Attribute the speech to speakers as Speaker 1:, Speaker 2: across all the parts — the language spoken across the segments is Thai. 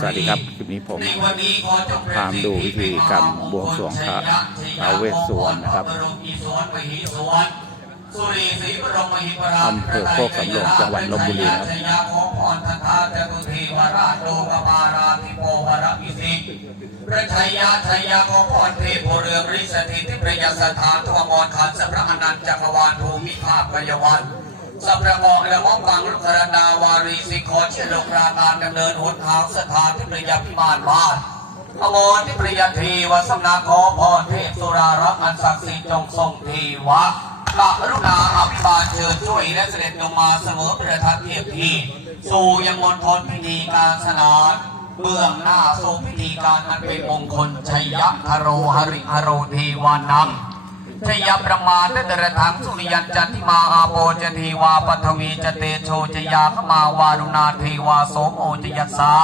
Speaker 1: สวัสดีครับ คลิปนี้ผมพามดูวิธีการบวงสรวงพระท้าเวสสุวรรณนะครับอำเภอโคกสำโรงจังหวัดลบบุรีครับ
Speaker 2: พระชัยยะชัยยะของพรเทพโพเรืองริสถิติประยสถานทวมรขันสพระอนันต์จักรวาลภูมิภาคพยวัน สัพพระมองและมองบังลุกรดาวารีสิขอเชลกราการดำเนินหนทางสถานที่ประยพิมานบาทอมรที่ประยทีวสำนักขอพรเทพสุรารักอันศักดิ์สิทธิ์จงทรงทีวะกะรุณาอภิบาลเชิญช่วยและเสด็จลงมาเสมอประทับเทียบทีสู่ยังมณฑลพิธีการสนานเบื้องหน้าทรงพิธีการอันเป็นมงคลชัยยะคโรหริหโรเทวานัง ชยประมาณเตระถังสุริยันจันทิมาอาโปจเทวาปัทวีจเตโชจยาขมาวารุณาเทวาโสมโอจยัสสา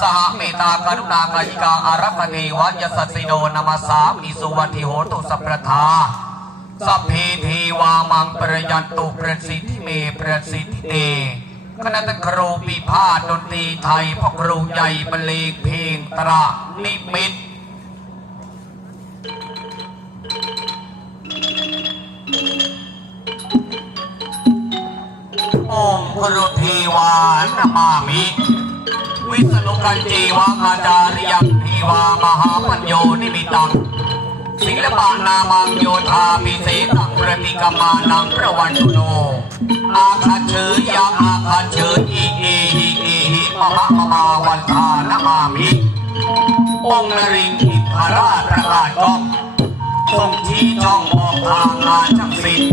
Speaker 2: สหเมตากรุณากายิกาอารักขเทวัยสัสสิโนนามาสามิสุวัติโหตุสัพพทาสัพเพเทวามังประยันตุประสิทธิเมประสิทธิเตคณะครูปีพาดนตรีไทยพ่อครูใหญ่บรรเลงเพลงตรานิมิต องค์ครุเทวานมามิ วิสนุกันจีวาอาจาริยังเทวามหาปัญโยนิมิตังศิลปานามังโยธามิเสตังประติกมานังประวันตุโน อาคาเฉยยังอาคาเฉยอีเอหิเอหิมหามมาวันทานามามิ องค์นริงอิทธาราชประกาศกอง ทรงชี้ช่องบอกทางงานช่างศิลป์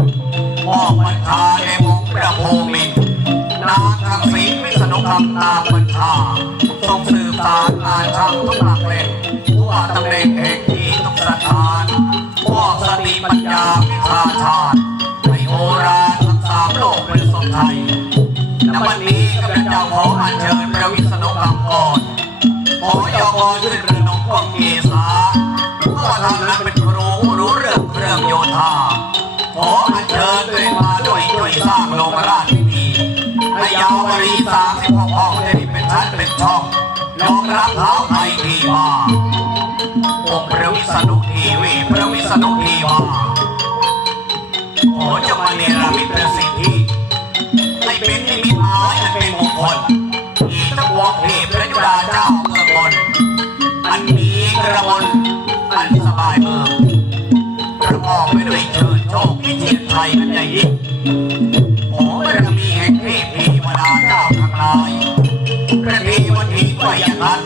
Speaker 2: มอบบัญชาในมงประโพมินนางทักษิณวิษณุคำตามบัญชาทรงสืบสารงานช่างทุกหลักเล่งทั่วตำแหน่งแห่งที่ทุกสถานมอบสติปัญญาวิชาชาติให้โอราทั้งสามโลกเป็นสมไทยณวันนี้ข้าพเจ้าของอัญเชิญพระวิษณุคำก่อนขอยอกอขึ้นระนมกองเกษาเพราะว่าท่านนั้นเป็น รู้เรื่องเครื่องโยธาขออัญเชิญด้วยมาด้วยช่วยสร้างโรงราชพิธีให้ยาวรีสามสิบหกห้องได้เป็นชั้นเป็นช่องรองรับเท้าไทยทีมาองค์พระวิษณุทีเวพระวิษณุทีมาขอจะมาเนรมิตประสิทธิให้เป็นนิมิตหมายอันเป็นมงคลอีกทั้งวงเทพพระยุดาเจ้าเมืองบนอันมีกระมนอันสบายเมือง กอบไปด้วยเชิญโชคที่เทียนไทยอันใหญ่ยิ่งขอบารมีแห่งเทพเทวดาเจ้าทั้งหลายพระเทวทีก็อย่างนั้น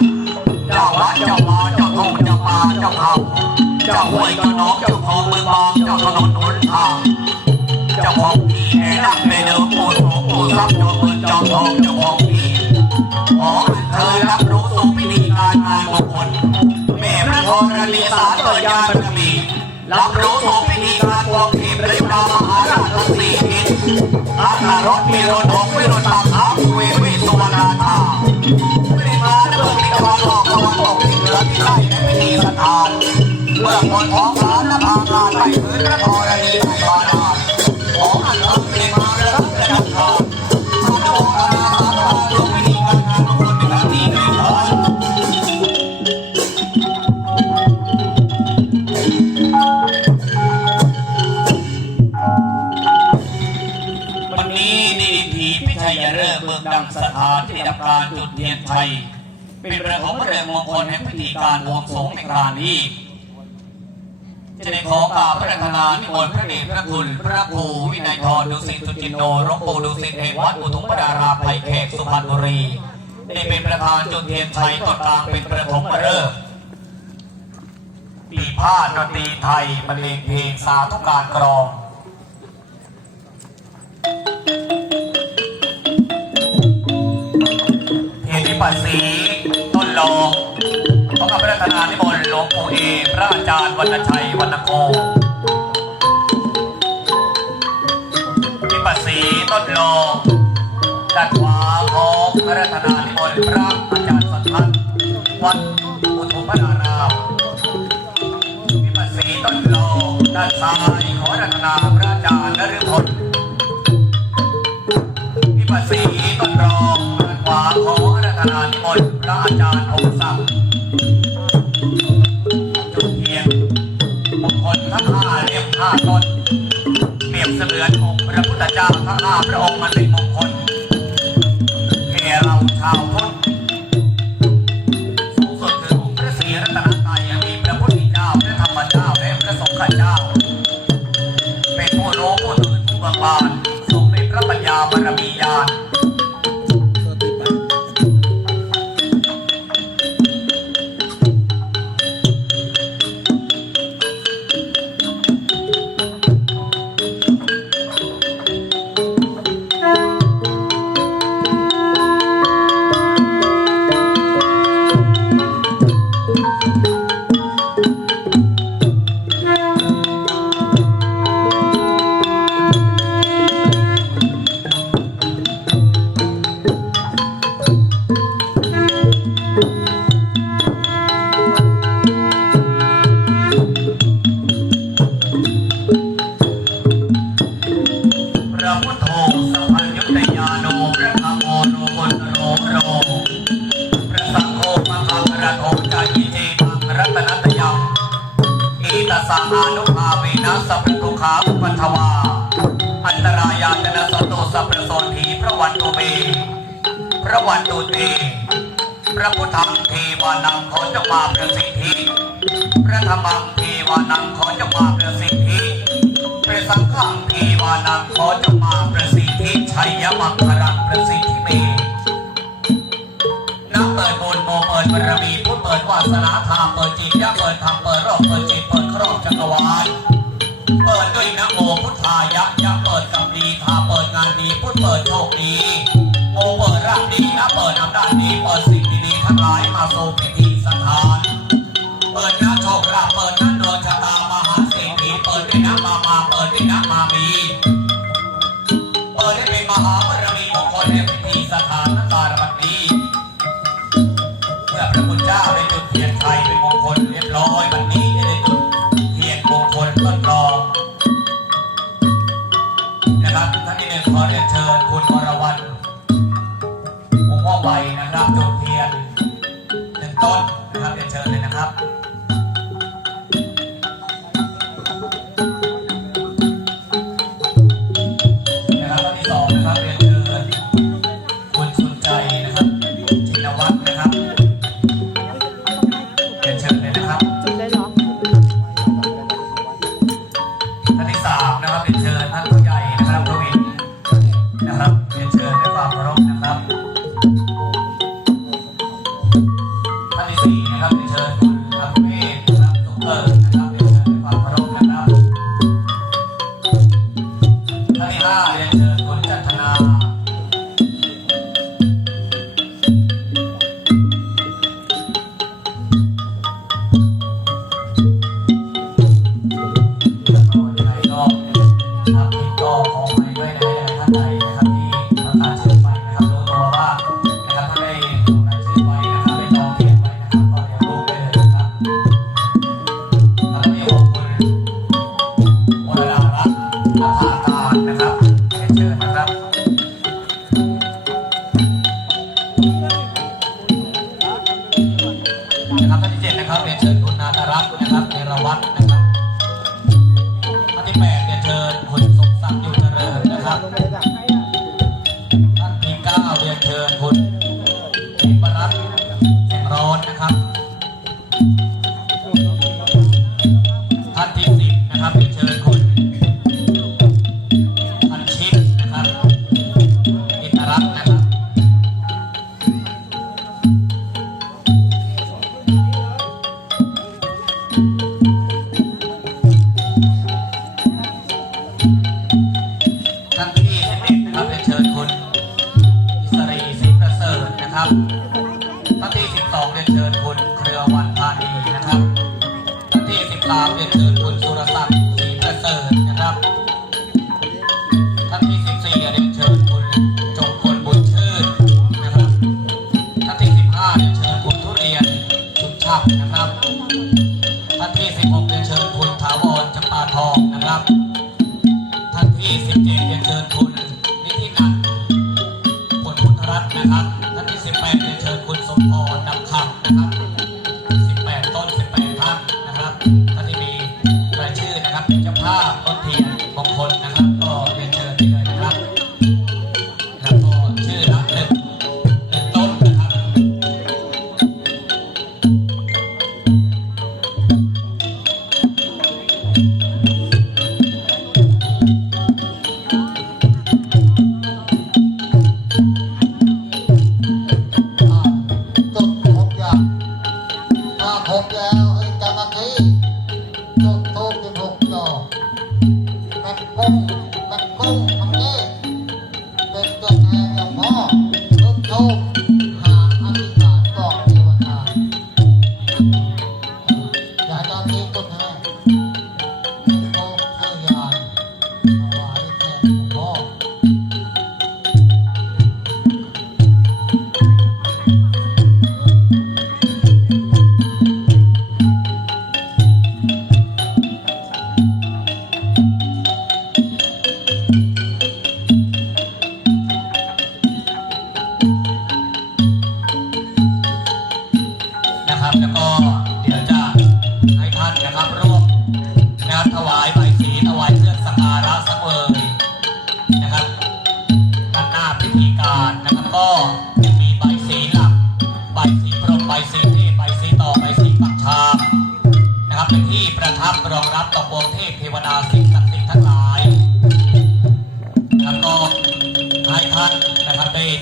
Speaker 2: เจ้าวัดเจ้าวาเจ้าทงเจ้าป่าเจ้าเขาเจ้าห้วยเจ้าน้องเจ้าคลองเมืองบางเจ้าถนนหนทางเจ้าของที่แห่นักแม่เดิมโอโสโอซับจอมเงินจอมทองเจ้าของที่ขออัญเธอรับรู้ทรงพิธีการงานมงคลแม่พระธรณีสาเกิดยานบรมี รับรู้ทรงพิธีการวงทีพระยุดามหาราชทั้งสี่ทิศอาคารถมีรถของวิโรจน์ตามท้าเววิสุวรรณาธาไม่ได้มาเมื่อที่ตะวันออกตะวันตกที่เหนือที่ใต้ในพิธีสถานเมื่อคนท้องฟ้าและพางลานไปพื้นพระธรณีไทยบาดาล การจุดเทียนชัย เป็นเรื่องของเรื่องมงคลแห่งพิธีการวงสงในคราวนี้จะได้ขอกราบพระราชนานิมนต์พระเดชพระคุณ พระครูวินัยทรดุสิตสุจินโนหลวงปู่ดุสิตแห่งวัดอุทุมพดาราภัยแขกสุพรรณบุรีได้เป็นประธานจุดเทียนชัยต้นกลางเป็นประถมฤกษ์ปีพาดดนตรีไทยบรรเลงเพลงสาธุการกรอง ปัสสีต้นโลกพระกับพระราชนานิมนต์หลวงปู่เอพระอาจารย์วรรณชัยวรรณโกพิปัสสีต้นโลด้านขวาของพระราชนานิมนต์พระอาจารย์สัทธันวัดอุทุมพนารามพิปัสสีต้นโลด้านซ้ายขอรัตนาพระอาจารย์นฤพลพิปัสสีต้นรอง ระอาจารย์องค์สักจุดเทียนมงคลทั้งห้าเรียบห้าตนเปรียบเสมือนองค์พระพุทธเจ้าทั้งห้าพระองค์มันเป็น มาประสิทธิชัยมังคลังประสิทธิเมนักเปิดบุญโมเปิดบารมีพุทธเปิดวาสนาธรรมเปิดจิตยะเปิดธรรมเปิดโลกเปิดจิตเปิดครอบจักรวาลเปิดด้วยนะโมพุทธายะยะเปิดกำลีธาเปิดงานดีพุทธเปิดโชคดีโมเปิดร่างดีนะเปิดอำนาจดีเปิดสิ่งดีๆทั้งหลายมาสู่พิธีสถาน เปิดนัก no.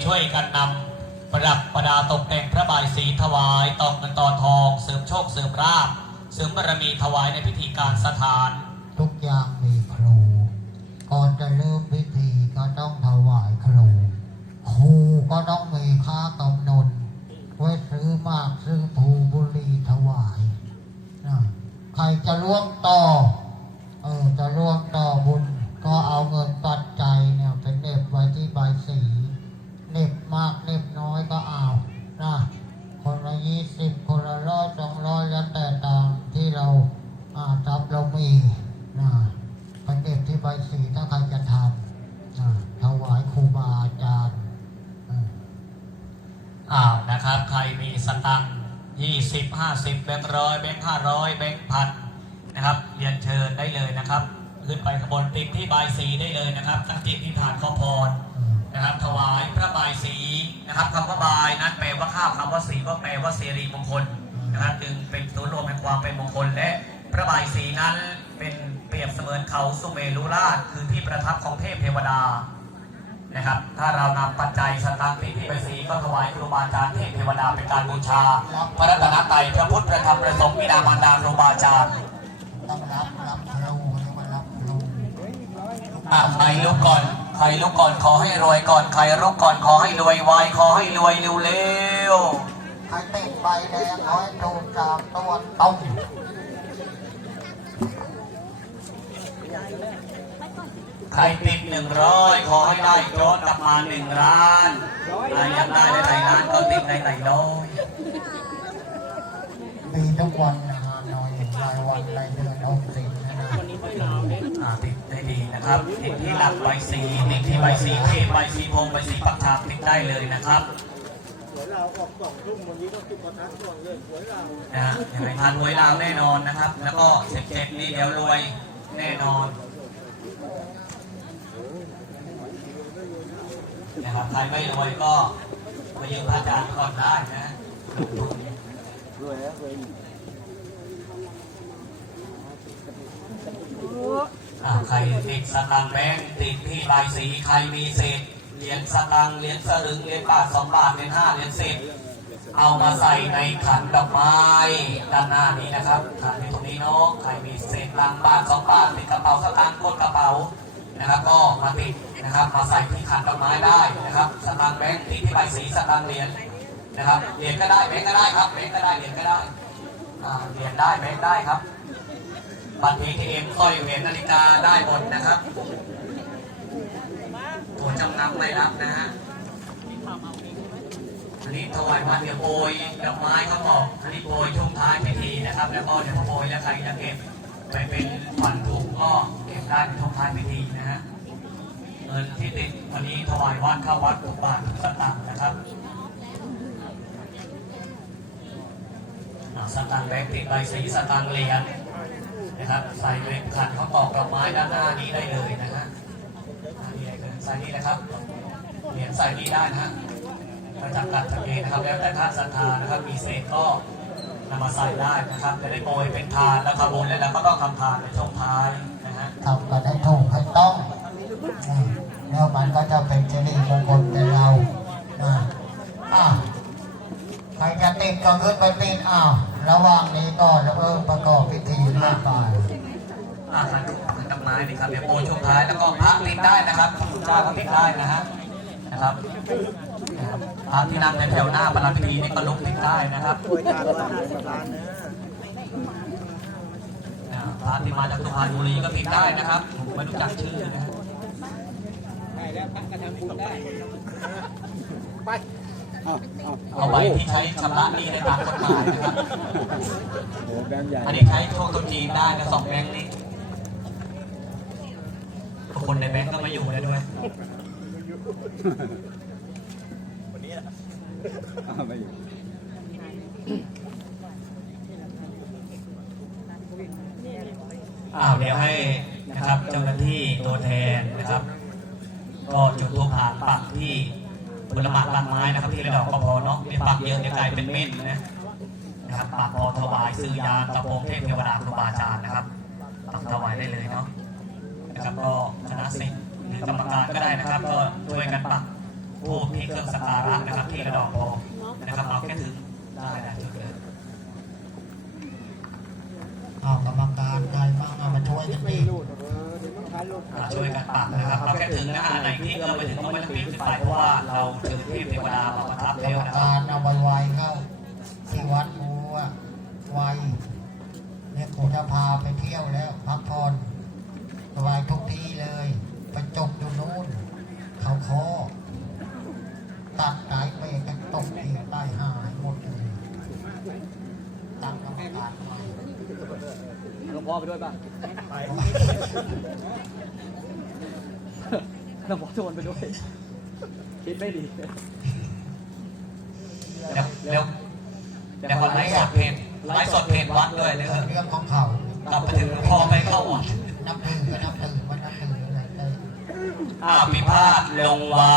Speaker 2: ช่วยกันนำประดับประดาตกแต่งพระบายสีถวายตอกเงินตอทองเสริมโชคเสริมราบเสริมบารมีถวายในพิธีการสถาน
Speaker 3: ทุกอย่างมีครู ก่อนจะเริ่มพิธีก็ต้องถวายครู ครูก็ต้องมีค่ากำหนดไว้ซื้อมากซื้อภูบุรีถวายนะใครจะร่วมต่อ เออจะร่วมต่อบุญ ก็เอาเงินปัจจัยเนี่ยไปเน็บไว้ที่ใบายสี มากเหน็บน้อยก็เอานะคนละยี่สิบคนละร้อยสองร้อยแล้วแต่ตามที่เราอ่าทรัพย์เรามีนะไปเก็บที่ใบสีถ้าใครจะทำนะถวายครูบาอาจารย์อ้า
Speaker 2: วนะครับ ใครมีสตังยี่สิบห้าสิบแบงค์ร้อยแบงค์ห้าร้อยแบงค์พันนะครับเรียนเชิญได้เลยนะครับ ขึ้นไปขบวนติดที่บายสีได้เลยนะครับ ตั้งจิตที่ฐานขอพร นะครับถวายพระบายสีนะครับคำว่าบายนั้นแปลว่าข้าวคำว่าสีก็แปลว่าเสรีมงคลนะครับจึงเป็นศูนย์รวมแห่งความเป็นมงคล และพระบายสีนั้นเป็นเปรียบเสมือนเขาสุเมรุราช คือที่ประทับของเทพเทวดานะครับ ถ้าเรานำปัจจัยสตางค์ที่ที่ไปสีก็ถวายครูบาอาจารย์เทพเทวดาเป็นการบูชา พระรัตนตรัยพระพุทธพระธรรมพระสงฆ์บิดามารดาครูบาอาจารย์
Speaker 3: ต้องรับรับครูเรียกว่ารับครู
Speaker 2: อะใครลุกก่อน ใครลุกก่อนขอให้รวยก่อน ใครลุกก่อนขอให้รวยไวขอให้รวยเร็ว
Speaker 3: ใครติดใบแดงร้อยตูนสามตัวต้อง
Speaker 2: ๆใครติดหนึ่งร้อยขอให้ได้โจทย์กลับมาหนึ่งล้านใครอยากได้หลายๆล้านก็ติดหลายๆร้อย
Speaker 3: มีทุกวันนะฮะนอยรายวันรายเดือนออมสิ นะ
Speaker 2: ครับ ติดที่หลักใบสีติดที่ใบสีเทใบสีพงใบสีปักฉากติดได้เลยนะครับ
Speaker 4: หวยเราออกสองทุ่มวันนี้ต้องจุดประทัดก่อนเลยหวยเรา
Speaker 2: นะฮะยังไงทานหวยลาวแน่นอนนะครับ แล้วก็เจ็ดเจ็ดนี่เดี๋ยวรวยแน่นอนนะครับใครไม่รวยก็มายืมพระอาจารย์ก่อนได้นะลงทุน
Speaker 4: รวยแล้วรวย
Speaker 2: ใครติดสตังค์แบงค์ติดที่ใบสีใครมีเศษเหรียญสตังค์เหรียญสลึงเหรียญบาทสองบาทเหรียญห้าเหรียญสิบเอามาใส่ในขันดอกไม้ด้านหน้านี้นะครับขันในตรงนี้เนาะใครมีเศษตังบาทสองบาทติดกระเป๋าสตางค์กดกระเป๋านะครับ ก็มาติดนะครับมาใส่ที่ขันดอกไม้ได้นะครับสตังค์แบงค์ติดที่ใบสีสตังค์เหรียญนะครับเหรียญก็ได้แบงค์ก็ได้ครับแบงค์ก็ได้เหรียญก็ได้อ่าเหรียญได้แบงค์ได้ครับ บัตร ATM สร้อยเหรียญนาฬิกาได้หมดนะครับตัวจำนำไม่รับนะฮะอันนี้ถวายวัดเดี๋ยวโปรยดอกไม้เขาบอกอันนี้โปรยช่วงท้ายพิธีนะครับ แล้วก็เดี๋ยวโปรยแล้วใครจะเก็บไปเป็นขวัญถุงก็เก็บได้ในช่วงท้ายพิธีนะฮะเงินที่ติดวันนี้ถวายวัดเข้าวัดทุกบาททุกสตางค์นะครับสตางค์แบงค์ติดใบสีสตางค์เหรียญ นะครับใส่เป็นขันเขาตอกดอกไม้ด้านหน้านี้ได้เลยนะฮะใส่นี่นะครับเหรียญใส่นี่ได้นะฮะมาจับกัดสังเกตนะครับ แล้วแต่ท่านศรัทธานะครับ มีเศษก็นำมาใส่ได้นะครับ จะได้โปรยเป็นทานแล้วขบวนแล้วก็ต้องทำทานในช่วงท้ายนะฮะ
Speaker 3: ทำกันให้ถูกให้ต้องแล้วมันก็จะเป็นสิริมงคลแก่เรานะอะใครจะติดก็ขึ้นไปติดอ้าว ระหว่างนี้ก็แล้วเออประกอบพิธีเรื่อยไป
Speaker 2: อ่าขันขันดอกไม้นี่ครับเดี๋ยวโปรยช่วงท้ายแล้วก็พระติดได้นะครับพระพุทธเจ้าก็ติดได้นะฮะนะครับนะครับพระที่นั่งในแถวหน้าประลัพิธีนี่ก็ลุกติดได้นะครับ
Speaker 4: รวยการว่าสะพานเนื้อ
Speaker 2: อ่าพระที่มาจากสุพรรณบุรีก็ติดได้นะครับผมไม่รู้จักชื่อนะฮะ
Speaker 4: ใช่แล้วพักกระทำบุญได้ไป
Speaker 2: เอาใบที่ใช้ชำระหนี้ได้ตามกฎหมายนะครับ
Speaker 4: อ้แบงค์ใหญ่
Speaker 2: อันนี้ใช้ช่วงตรุษจีนได้นะสองแบงค์นี้ คนในแบงค์ก็ไม่อยู่แล้วด้วยอ้าวเดี๋ยวให้นะครับเจ้าหน้าที่ตัวแทนนะครับ ก็จุดทูปผ่านปักที่ ผลหมากลากไม้นะครับที่ระดอกก็พอเนาะไม่ปักเยอะเดี๋ยวกลายเป็นเม็ดนะนะครับปักพอถวายซื้อยาตะโพงเทพเทวดาครูบาอาจารย์นะครับปักถวายได้เลยเนาะนะครับก็คณะสิทธิ์หรือกรรมการก็ได้นะครับ ก็ช่วยกันปักทูปที่เครื่องสักการะนะครับที่ระดอกพอนะนะครับเอาแค่ถึงได้ได้จุดเลย
Speaker 3: เอากรรมการใครบ้างเอามาช่วยกันดิ
Speaker 2: อ่า ช่วยกันปักนะครับเอาแค่ถึงนะอันไหนที่เอื้อไปถึงก็ไม่ต้องปีนขึ้นไปเพราะว่าเราเชิญเทพเทวดามาประทับแล้วนะครับ
Speaker 3: การเอาไวๆเข้าที่วัดกูอะไวเนี่ยกูจะพาไปเที่ยวแล้ว พักผ่อนไวทุกที่เลยไปจบอยู่นู้นเขาคอตัดสายเบรกกันตกเตียงได้หายหมดเลยตั้งกรรมการใหม่
Speaker 4: หลวงพ่อไปด้วยป่ะหลวงพ่อชวนไปด้วย คิดไม่ดี
Speaker 2: เดี๋ยวเดี๋ยวเดี๋ยวเขาไลฟ์สดเพจไลฟ์สดเพจวัดด้วยเดี๋ยว
Speaker 3: เรื่องของเขา
Speaker 2: กลับไปถึงพอไปเข้าวัด
Speaker 3: นับถือก็นับถื
Speaker 2: อว่านับถืออะไรได้อ้าวพิพาทลงวา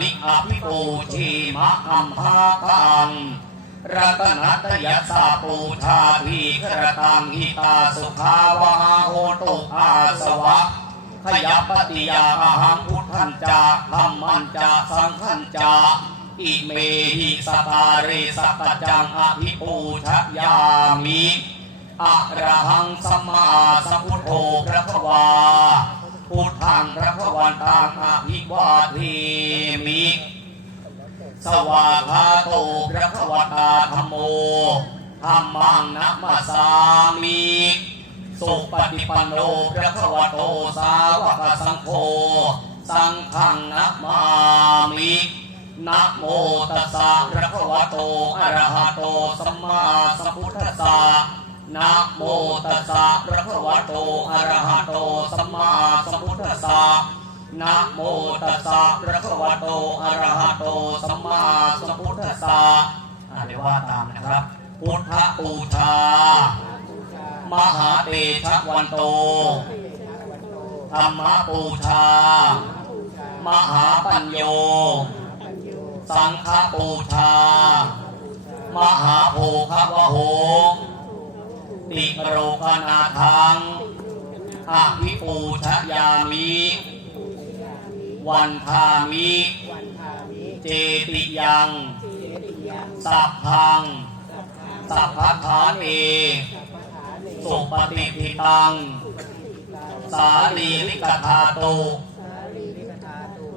Speaker 2: นิอภิปูชีมะอัมภาคังรัตนัตยัสสะปูชาพีกระตังหิตาสุขาวาโหตุอาสวะขยับปฏิยาอหังพุทธันจาธรรมันจาสังขันจาอิเมหิสตาเรสักจังอภิปูชยามิอะระหังสัมมาสัมพุทโธพระควา พุทธังพระควันตังอภิวาเทมิสวาคาโตพระควตาธรมโมธรรมังนัมมาสามิสุปฏิปันโนพระควโตสาวกสังโฆสังฆังนัมมามินะโมตัสสะพระควโตอะระหะโตสัมมาสัมพุทธัสสะ นะโมตัสสะพระคะวะโตอะระหะโตสัมมาสัมพุทธัสสะนะโมตัสสะพระคะวะโตอะระหะโตสัมมาสัมพุทธัสสะอ่าเดี๋ยวว่าตามนะครับ พุทธปูชา มหาเตชะวันโต ธรรมปูชา มหาปัญโย สังฆปูชา มหาโภควะโห ติโรกนาทังอาภิปูชยามิ วันทามิ เจติยัง สัพพัง สัพพทานเอสุปฏิทิตัง สาลีริกธาตุ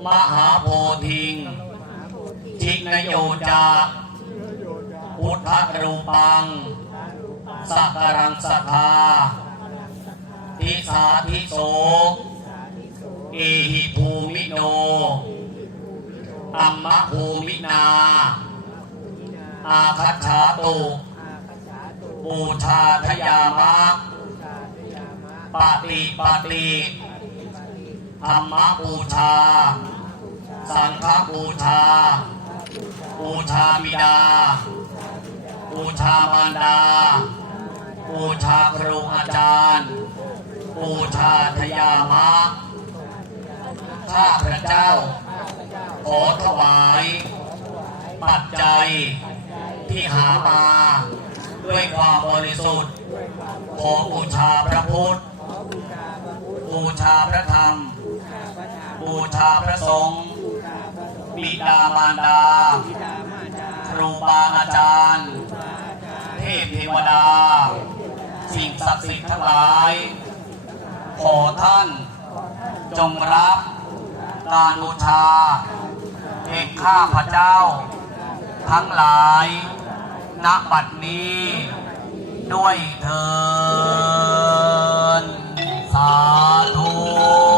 Speaker 2: มหาโพธิง ชินโยจาพุทธรูปัง สักการังสัทธาทิสาทิโสเอหิภูมิโนอัมมะภูมินา อาคัจฉาตุบูชาทยามะปฏิปฏิธรรมบูชา สังฆบูชาบูชาบิดาบูชามารดา บูชาครูอาจารย์ บูชาทยามะ ข้าพระเจ้า ขอถวาย ปัจจัยที่หามาด้วยความบริสุทธิ์ ขอบูชาพระพุทธ บูชาพระธรรม บูชาพระสงฆ์ บิดามารดา ครูบาอาจารย์ เทพเทวดา สิ่งศักดิ์สิทธิ์ทั้งหลาย ขอท่านจงรับการบูชาแห่งข้าพระเจ้า ทั้งหลาย ณ บัดนี้ ด้วยเถินสาธุ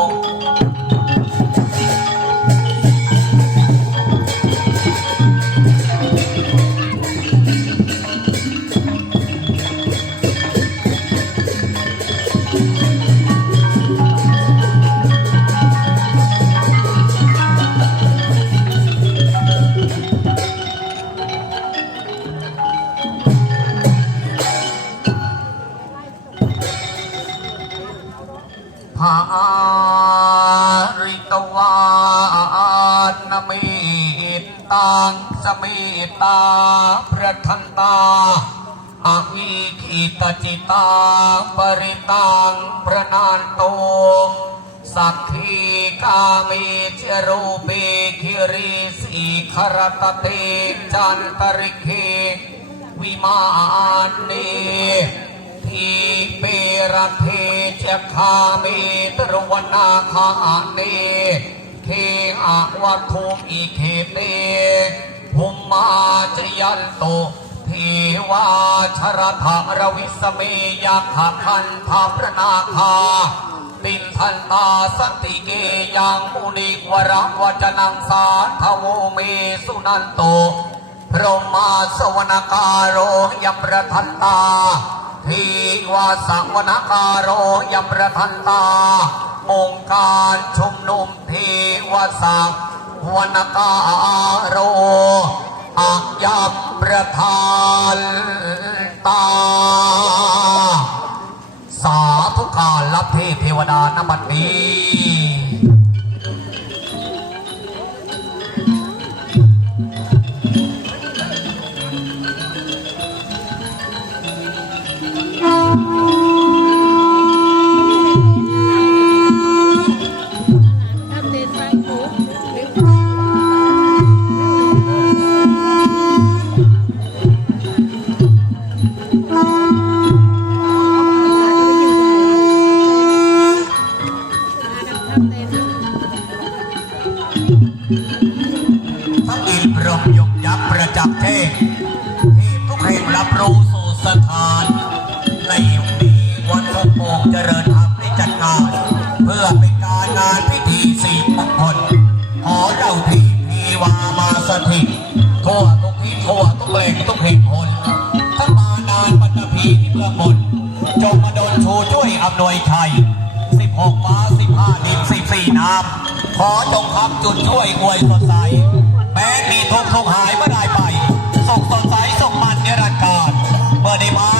Speaker 2: ปริตังพระนานโตสักขีกามิเจรูปีคิริสีครตเตจันตริเควิมานเนทีเปรเทเจคาเมตรวนาคาเนเคอาวัทุมอิเคเตภุมมาจยันโต ทวาชรถารวิสเมยาขคันทาพระนาคาตินทันตาสันติเกยังมุนิวรังวจนังสาทโวเมสุนันโต พรหมาสวนการโรยมระทันตาทีวาสังวนการโรยมระทันตาองค์การชุมนุมทีวาสังวนการโร อักยมประทานตา สาธุการรับเทพเทวดานบัดนี้ มืองบนจงมาโดนชูช่วยอำนวยชัย 16ฟ้า15ดิน14น้ำขอจงคำจุดช่วยอวยสดใส แม้มีทุกทุกหายเมื่อได้ไปสุขสดใสสุขมันนิรันดร์การเมื่อได้มา